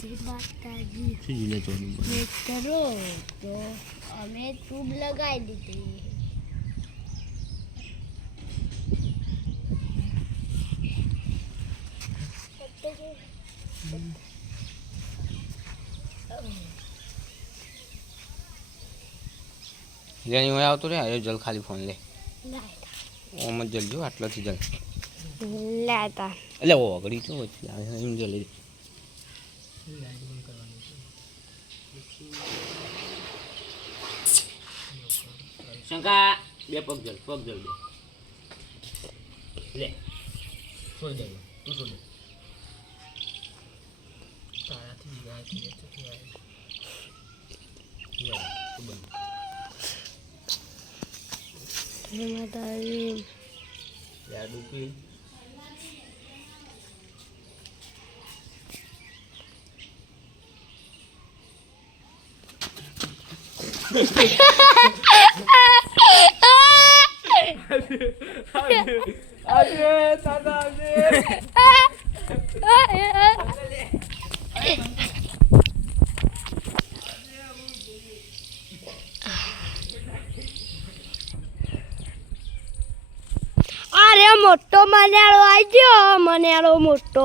જય માતાજી સીલે ચોનું મિત્રો તો અમે ટ્યુબ લગાવી દીધી જેની હોય આવતો રે આયો જલ ખાલી ફોન લે ઓમ જ જલ જો આટલાથી જલ લેતા એટલે ઓ ઘડી તો એમ જલ શંકા બે પગ જલ બે લે છોડ દે તું છોડ દે તારાથી જીવાથી એ તો લે તું બંધ જય માતાજી યાર દુખી આજે દાદા અરે મોટો મનેળો આવી ગયો મનેળો મોટો